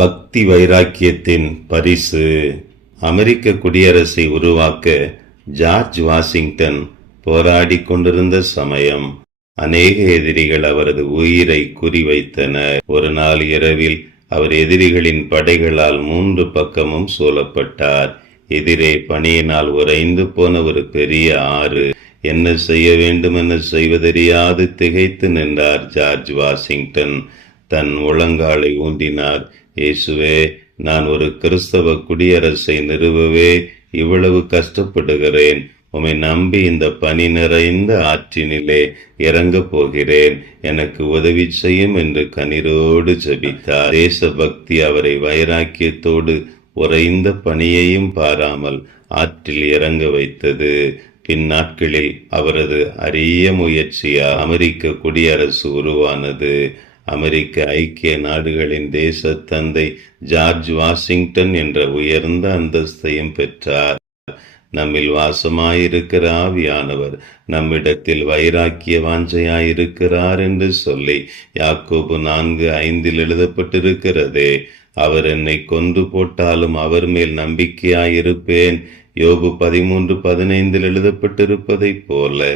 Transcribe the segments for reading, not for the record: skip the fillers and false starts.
பக்தி வைராக்கியத்தின் பரிசு. அமெரிக்க குடியரசை உருவாக்க ஜார்ஜ் வாஷிங்டன் போராடி கொண்டிருந்த சமயம் அநேக எதிரிகள் அவரது உயிரை குறிவைத்தனர். ஒரு நாள் இரவில் அவர் எதிரிகளின் படைகளால் 3 பக்கமும் சூழப்பட்டார். எதிரே பனியினால் உறைந்து போன ஒரு பெரிய ஆறு. என்ன செய்ய வேண்டுமென செய்வதறியாது திகைத்து நின்றார் ஜார்ஜ் வாஷிங்டன். தன் முழங்காலை ஊன்றினார். இயேசுவே, நான் ஒரு கிறிஸ்தவ குடியரசை நிறுவவே இவ்வளவு கஷ்டப்படுகிறேன். உம்மை நம்பி இந்த பனி நிறைந்த ஆற்றினிலே இறங்கப் போகிறேன். எனக்கு உதவி செய்யும் என்று கண்ணீரோடு ஜெபித்தார். தேசபக்தி அவரை வைராக்கியத்தோடு உறைந்த பனியையும் பாராமல் ஆற்றில் இறங்க வைத்தது. பின்னாட்களில் அவரது அரிய முயற்சியால் அமெரிக்க குடியரசு உருவானது. அமெரிக்க ஐக்கிய நாடுகளின் தேச தந்தை ஜார்ஜ் வாஷிங்டன் என்ற உயர்ந்த அந்தஸ்தையும் பெற்றார். நம்மில் வாசமாயிருக்கிற ஆவியானவர் நம்மிடத்தில் வைராக்கிய வாஞ்சையாயிருக்கிறார் என்று சொல்லி யாக்கோபு 4:5 எழுதப்பட்டிருக்கிறதே. அவர் என்னை கொன்று போட்டாலும் அவர் மேல் நம்பிக்கையாயிருப்பேன். யோபு 13:15 எழுதப்பட்டிருப்பதைப் போல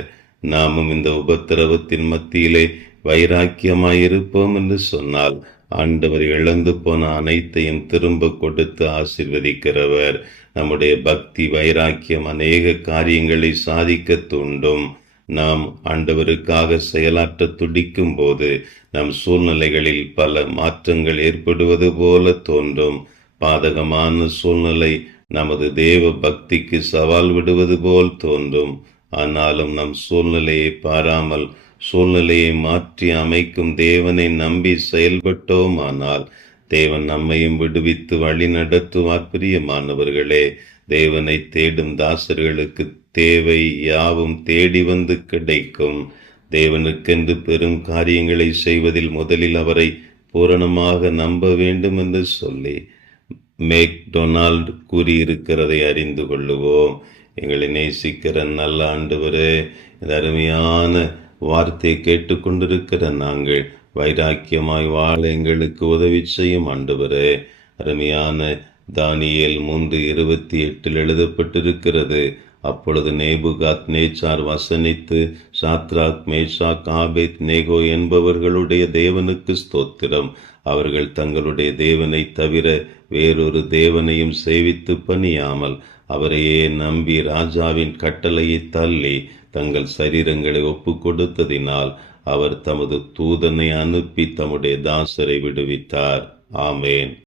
நாமும் இந்த உபத்திரவத்தின் மத்தியிலே வைராக்கியமாயிருப்போம் என்று சொன்னால் ஆண்டவர் இழந்து போன அனைத்தையும் திரும்ப கொடுத்து ஆசீர்வதிக்கிறவர். நம்முடைய பக்தி வைராக்கியம் அநேக காரியங்களை சாதிக்க தூண்டும். நாம் ஆண்டவருக்காக செயலாற்ற துடிக்கும் போது நம் சூழ்நிலைகளில் பல மாற்றங்கள் ஏற்படுவது போல தோன்றும். பாதகமான சூழ்நிலை நமது தேவ பக்திக்கு சவால் விடுவது போல் தோன்றும். ஆனாலும் நம் சூழ்நிலையை பாராமல் சூழ்நிலையை மாற்றி அமைக்கும் தேவனை நம்பி செயல்பட்டோமானால் தேவன் நம்மையும் விடுவித்து வழி நடத்துவார். பிரியமானவர்களே, தேவனை தேடும் தாசர்களுக்கு தேவை யாவும் தேடி வந்து கிடைக்கும். தேவனுக்கென்று பெரும் காரியங்களை செய்வதில் முதலில் அவரை பூரணமாக நம்ப வேண்டும் என்று சொல்லி மேக்டொனால்ட் கூறியிருக்கிறதை அறிந்து கொள்ளுவோம். எங்களை நேசிக்கிற நல்ல ஆண்டவரே, இந்த அருமையான வார்த்தையை கேட்டுக்கொண்டிருக்கிற நாங்கள் வைராக்கியமாய் வாழ எங்களுக்கு உதவி செய்யும் ஆண்டவரே. அருமையான தானியேல் 3:28 எழுதப்பட்டிருக்கிறது. அப்பொழுது நேபுகாத் நேச்சார் வசனித்து, சாத்ராக், மேஷாக், ஆபேத் நேகோ என்பவர்களுடைய தேவனுக்கு ஸ்தோத்திரம், அவர்கள் தங்களுடைய தேவனை தவிர வேறொரு தேவனையும் சேவித்து பணியாமல் அவரையே நம்பி ராஜாவின் கட்டளையை தள்ளி தங்கள் சரீரங்களை ஒப்பு கொடுத்ததினால் அவர் தமது தூதனை அனுப்பி தம்முடைய தாசரை விடுவித்தார். ஆமேன்.